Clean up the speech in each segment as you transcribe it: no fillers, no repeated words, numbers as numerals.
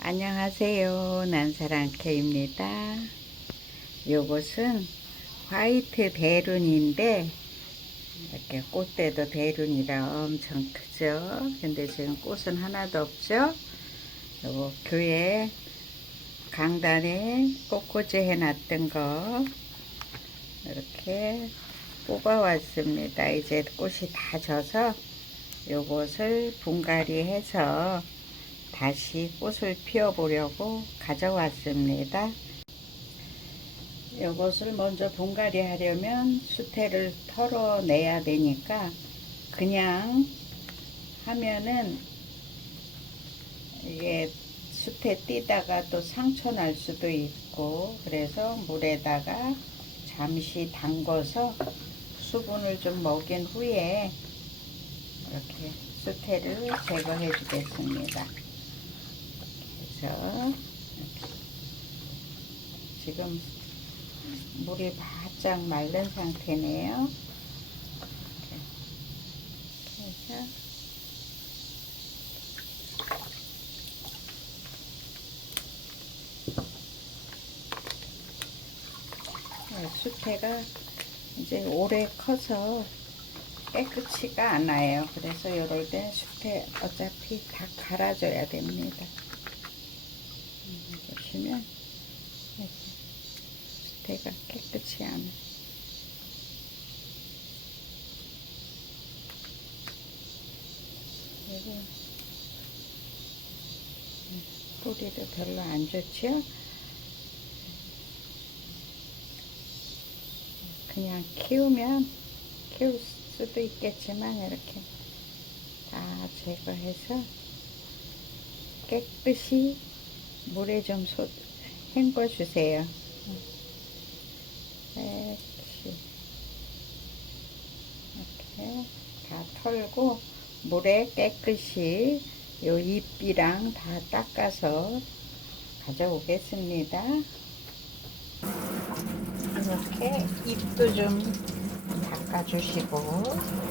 안녕하세요. 난사랑캐입니다. 요것은 화이트 대륜인데 이렇게 꽃대도 대륜이라 엄청 크죠. 근데 지금 꽃은 하나도 없죠. 요거 교회 강단에 꽃꽂이 해놨던 거 이렇게 뽑아왔습니다. 이제 꽃이 다 져서 요것을 분갈이 해서 다시 꽃을 피워 보려고 가져왔습니다. 이것을 먼저 분갈이 하려면 수태를 털어내야 되니까 그냥 하면은 이게 수태 띄다가 또 상처 날 수도 있고, 그래서 물에다가 잠시 담궈서 수분을 좀 먹인 후에 이렇게 수태를 제거해 주겠습니다. 그래서 지금 물이 바짝 마른 상태네요. 그래서 수태가 이제 오래 커서 깨끗이가 않아요. 그래서 이럴 때 수태 어차피 다 갈아줘야 됩니다. 보시면 수태가 깨끗이 안 그리고 뿌리도 별로 안 좋죠. 그냥 키우면 키울 수도 있겠지만 이렇게 다 제거해서 깨끗이 물에 좀 헹궈 주세요. 깨끗이 이렇게 다 털고 물에 깨끗이 요 잎이랑 다 닦아서 가져오겠습니다. 이렇게 잎도 좀 닦아주시고,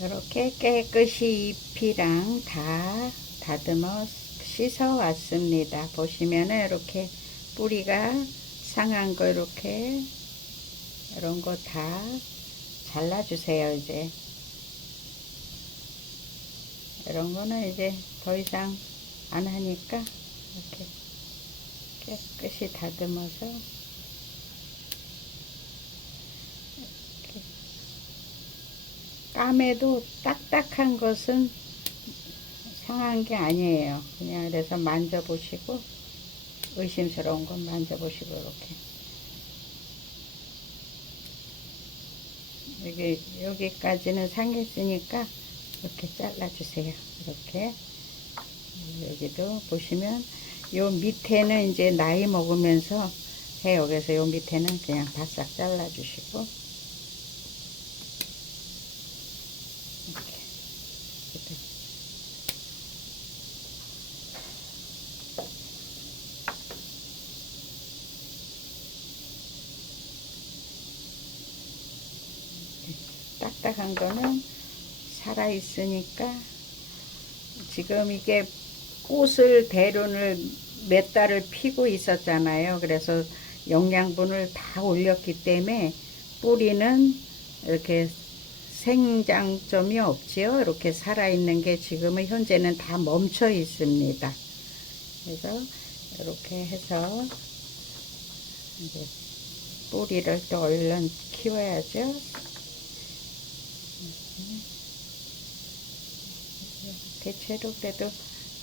이렇게 깨끗이 잎이랑 다 다듬어 씻어 왔습니다. 보시면은 이렇게 뿌리가 상한 거 이렇게 이런 거 다 잘라주세요. 이제 이런 거는 이제 더 이상 안 하니까 이렇게 깨끗이 다듬어서 이렇게 까매도 딱딱한 것은 상한 게 아니에요. 그냥 그래서 만져보시고 의심스러운 건 만져보시고 이렇게 여기까지는 상했으니까 이렇게 잘라주세요. 이렇게 여기도 보시면 요 밑에는 이제 나이 먹으면서 해요. 그래서 요 밑에는 그냥 바싹 잘라주시고 이렇게 딱딱한 거는 살아 있으니까 지금 이게 꽃을 대륜을 몇 달을 피고 있었잖아요. 그래서 영양분을 다 올렸기 때문에 뿌리는 이렇게 생장점이 없지요. 이렇게 살아있는 게 지금은 현재는 다 멈춰 있습니다. 그래서 이렇게 해서 이제 뿌리를 또 얼른 키워야죠. 대체로 그래도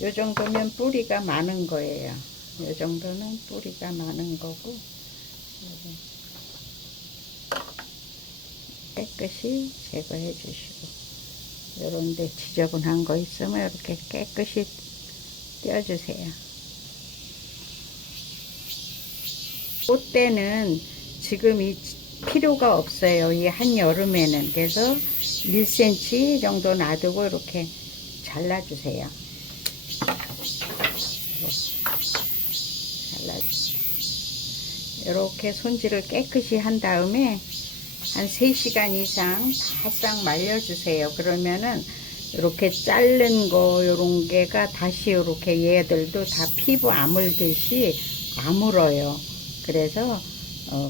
요 정도면 뿌리가 많은 거예요. 요 정도는 뿌리가 많은 거고, 깨끗이 제거해 주시고, 요런데 지저분한 거 있으면 이렇게 깨끗이 떼어주세요. 꽃대는 지금 이 필요가 없어요. 이 한여름에는. 그래서 1cm 정도 놔두고 이렇게 잘라주세요. 이렇게 손질을 깨끗이 한 다음에 한 3시간 이상 바싹 말려주세요. 그러면은 이렇게 자른 거 요런 게가 다시 이렇게 얘들도 다 피부 아물듯이 아물어요. 그래서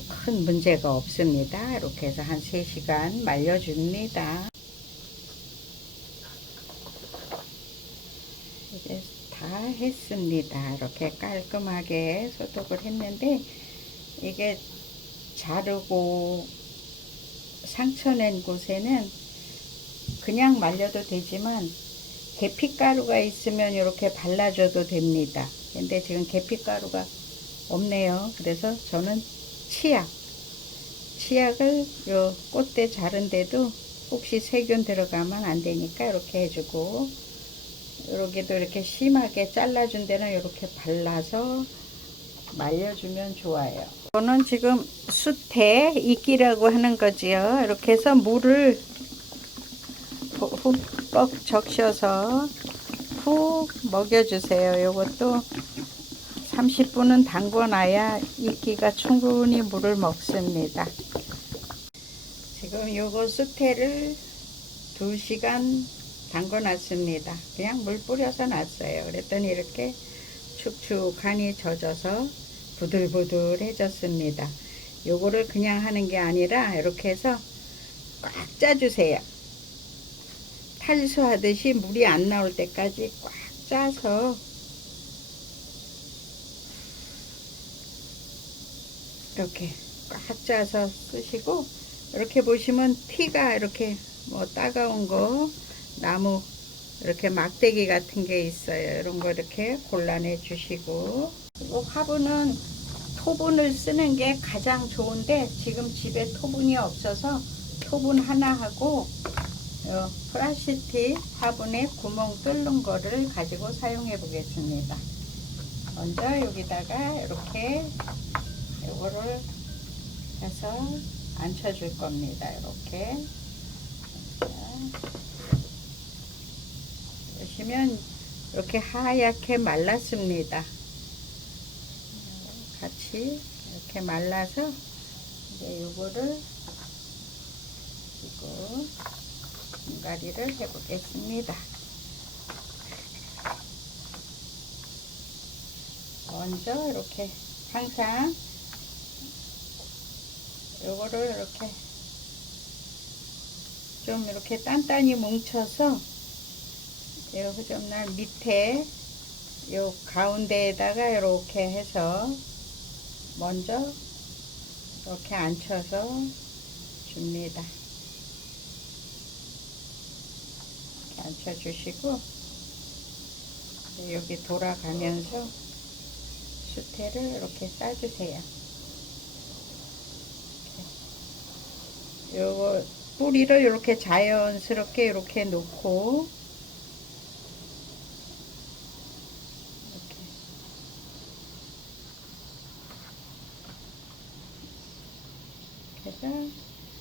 큰 문제가 없습니다. 이렇게 해서 한 3시간 말려줍니다. 이제 다 했습니다. 이렇게 깔끔하게 소독을 했는데 이게 자르고 상처낸 곳에는 그냥 말려도 되지만 계피가루가 있으면 이렇게 발라줘도 됩니다. 근데 지금 계피가루가 없네요. 그래서 저는 치약을 요 꽃대 자른데도 혹시 세균 들어가면 안 되니까 이렇게 해주고, 여기도 이렇게 심하게 잘라준 데는 이렇게 발라서 말려주면 좋아요. 저는 지금 숯에 익기라고 하는 거지요. 이렇게 해서 물을 흠뻑 적셔서 푹 먹여주세요. 요것도 30분은 담궈놔야 이끼가 충분히 물을 먹습니다. 지금 요거 숯에를 2시간 담궈놨습니다. 그냥 물 뿌려서 놨어요. 그랬더니 이렇게 축축하니 젖어서 부들부들해졌습니다. 요거를 그냥 하는 게 아니라 이렇게 해서 꽉 짜주세요. 탈수하듯이 물이 안 나올 때까지 꽉 짜서 이렇게 꽉 짜서 쓰시고, 이렇게 보시면 티가 이렇게 뭐 따가운 거, 나무 이렇게 막대기 같은 게 있어요. 이런 거 이렇게 골라내 주시고, 그리고 화분은 토분을 쓰는 게 가장 좋은데 지금 집에 토분이 없어서 토분 하나 하고 플라스틱 화분에 구멍 뚫는 거를 가지고 사용해 보겠습니다. 먼저 여기다가 이렇게 이거를 해서 앉혀 줄 겁니다. 이렇게 보시면 이렇게 하얗게 말랐습니다. 같이 이렇게 말라서 이제 요거를 그리고 분갈이를 해 보겠습니다. 먼저 이렇게 항상 요거를 이렇게 좀 이렇게 단단히 뭉쳐서 요 흐점날 밑에 요 가운데에다가 이렇게 해서 먼저 이렇게 앉혀서 줍니다. 이렇게 앉혀 주시고 여기 돌아가면서 수태를 이렇게 싸주세요. 요거 뿌리를 이렇게 자연스럽게 이렇게 놓고 이렇게 해서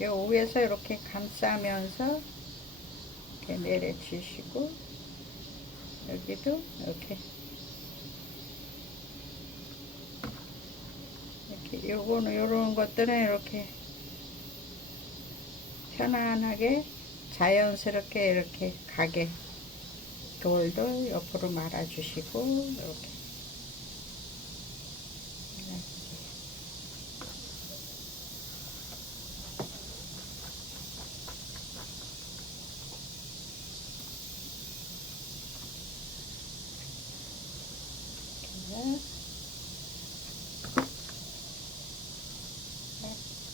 요 위에서 이렇게 감싸면서 이렇게 내려주시고, 여기도 이렇게 요거는 요런 것들은 이렇게 편안하게 자연스럽게 이렇게 가게 돌도 옆으로 말아주시고 이렇게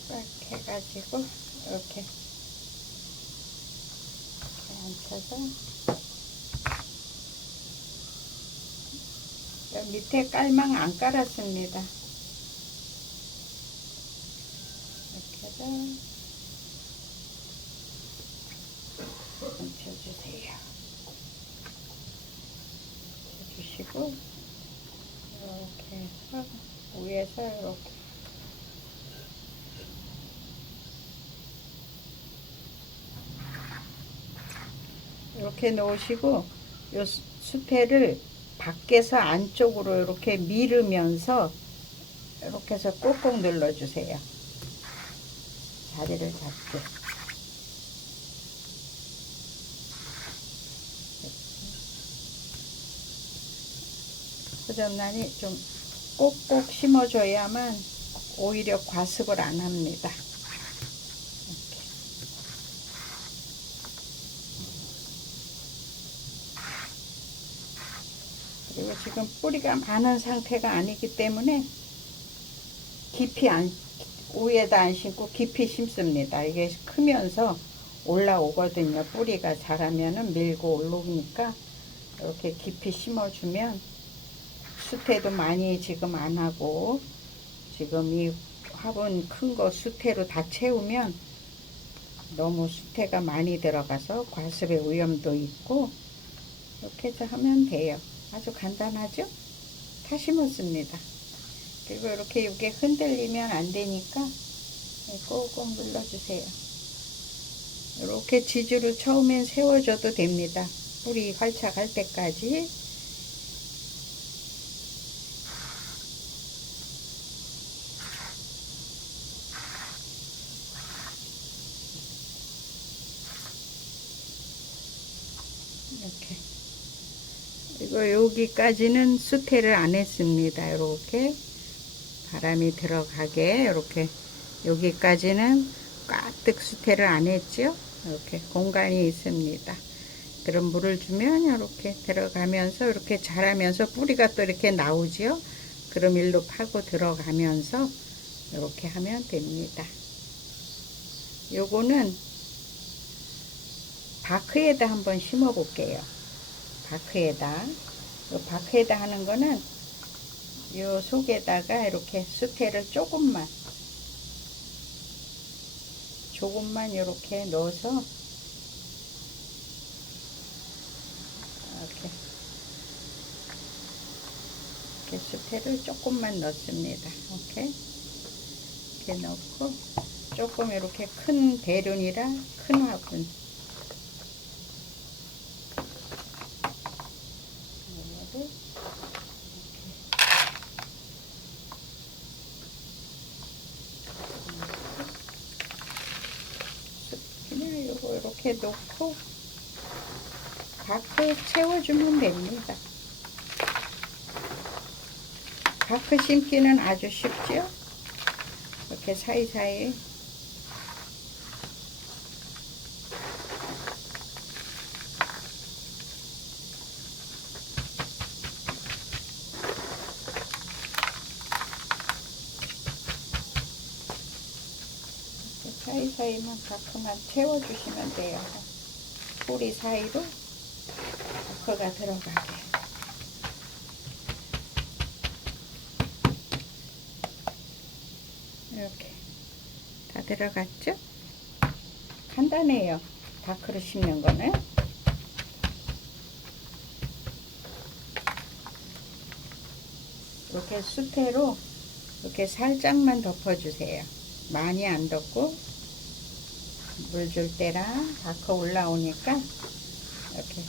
딱 해가지고 이렇게 앉혀서 밑에 깔망 안 깔았습니다. 이렇게 해서 얹혀주세요. 주시고 이렇게 해서 위에서 이렇게 이렇게 놓으시고 요 수태를 밖에서 안쪽으로 이렇게 밀으면서 이렇게 해서 꼭꼭 눌러주세요. 자리를 잡게. 호접란이 좀 꼭꼭 심어줘야만 오히려 과습을 안 합니다. 이렇게. 그리고 지금 뿌리가 많은 상태가 아니기 때문에 깊이 위에다 안 심고 깊이 심습니다. 이게 크면서 올라오거든요. 뿌리가 자라면은 밀고 올라오니까 이렇게 깊이 심어주면 수태도 많이 지금 안 하고 지금 이 화분 큰 거 수태로 다 채우면 너무 수태가 많이 들어가서 과습의 위험도 있고 이렇게 해서 하면 돼요. 아주 간단하죠? 다 심었습니다. 그리고 이렇게 이게 흔들리면 안 되니까 꼭꼭 눌러주세요. 이렇게 지주로 처음엔 세워줘도 됩니다. 뿌리 활착할 때까지. 이렇게. 그리고 여기까지는 수태를 안 했습니다. 이렇게 바람이 들어가게 이렇게 여기까지는 가득 수태를 안 했죠. 이렇게 공간이 있습니다. 그럼 물을 주면 이렇게 들어가면서 이렇게 자라면서 뿌리가 또 이렇게 나오죠. 그럼 일로 파고 들어가면서 이렇게 하면 됩니다. 요거는 바크에다 한번 심어 볼게요. 바크에다. 요 바크에다 하는 거는 요 속에다가 이렇게 수태를 조금만 이렇게 넣어서 이렇게 수태를 조금만 넣습니다. 이렇게 넣고 조금 이렇게 큰 대륜이라 큰 화분 그냥 요거 이렇게 놓고 바크 채워주면 됩니다. 바크 심기는 아주 쉽죠? 이렇게 사이사이 사이사이만 바크만 채워주시면 돼요. 뿌리 사이로 바크가 들어가게. 이렇게 다 들어갔죠? 간단해요. 바크로 심는 거는. 이렇게 수태로 이렇게 살짝만 덮어주세요. 많이 안 덮고 물 줄 때랑 바크 올라오니까 이렇게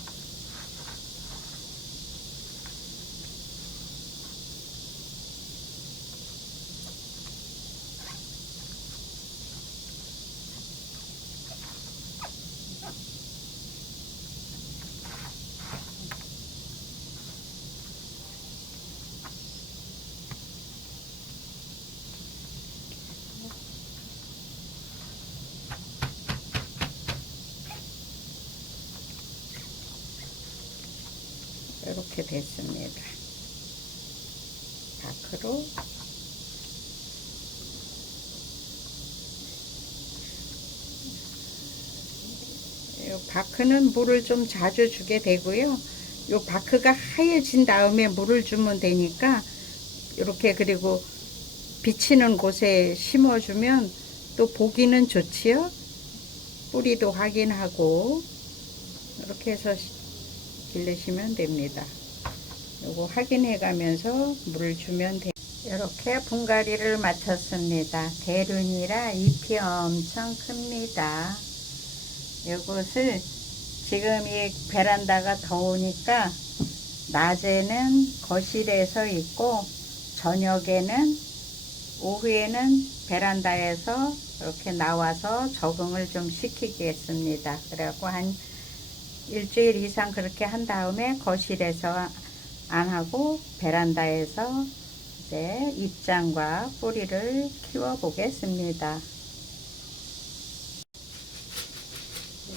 이렇게 됐습니다. 바크로 요 바크는 물을 좀 자주 주게 되고요. 요 바크가 하얘진 다음에 물을 주면 되니까 이렇게 그리고 비치는 곳에 심어주면 또 보기는 좋지요. 뿌리도 확인하고 이렇게 해서 기르시면 됩니다. 요거 확인해 가면서 물을 주면 돼요. 이렇게 분갈이를 마쳤습니다. 대륜이라 잎이 엄청 큽니다. 요것을 지금 이 베란다가 더우니까 낮에는 거실에서 있고 저녁에는 오후에는 베란다에서 이렇게 나와서 적응을 좀 시키겠습니다. 그래갖고 한 일주일 이상 그렇게 한 다음에 거실에서 안 하고 베란다에서 이제 잎장과 뿌리를 키워 보겠습니다.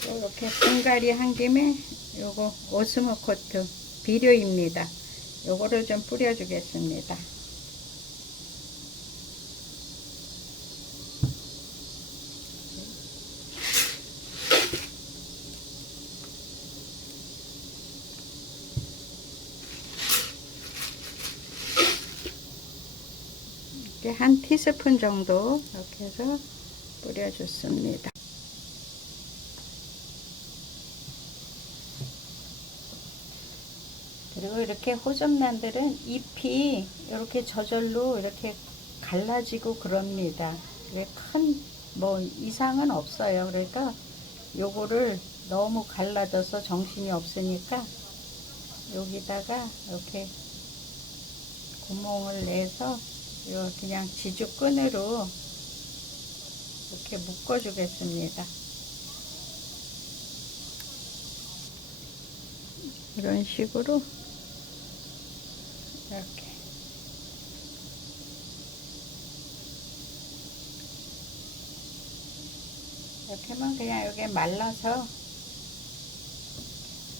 이렇게 분갈이 한 김에 요거 오스모코트 비료입니다. 요거를 좀 뿌려 주겠습니다. 이렇게 한 티스푼 정도 이렇게 해서 뿌려 줬습니다. 그리고 이렇게 호접란들은 잎이 이렇게 저절로 이렇게 갈라지고 그럽니다. 큰 뭐 이상은 없어요. 그러니까 요거를 너무 갈라져서 정신이 없으니까 여기다가 이렇게 구멍을 내서 요 그냥 지주끈으로 이렇게 묶어 주겠습니다. 이런 식으로 이렇게 하면 그냥 이게 말라서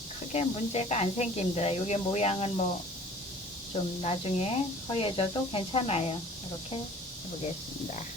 크게 문제가 안 생깁니다. 이게 모양은 뭐 좀 나중에 허해져도 괜찮아요. 이렇게 해보겠습니다.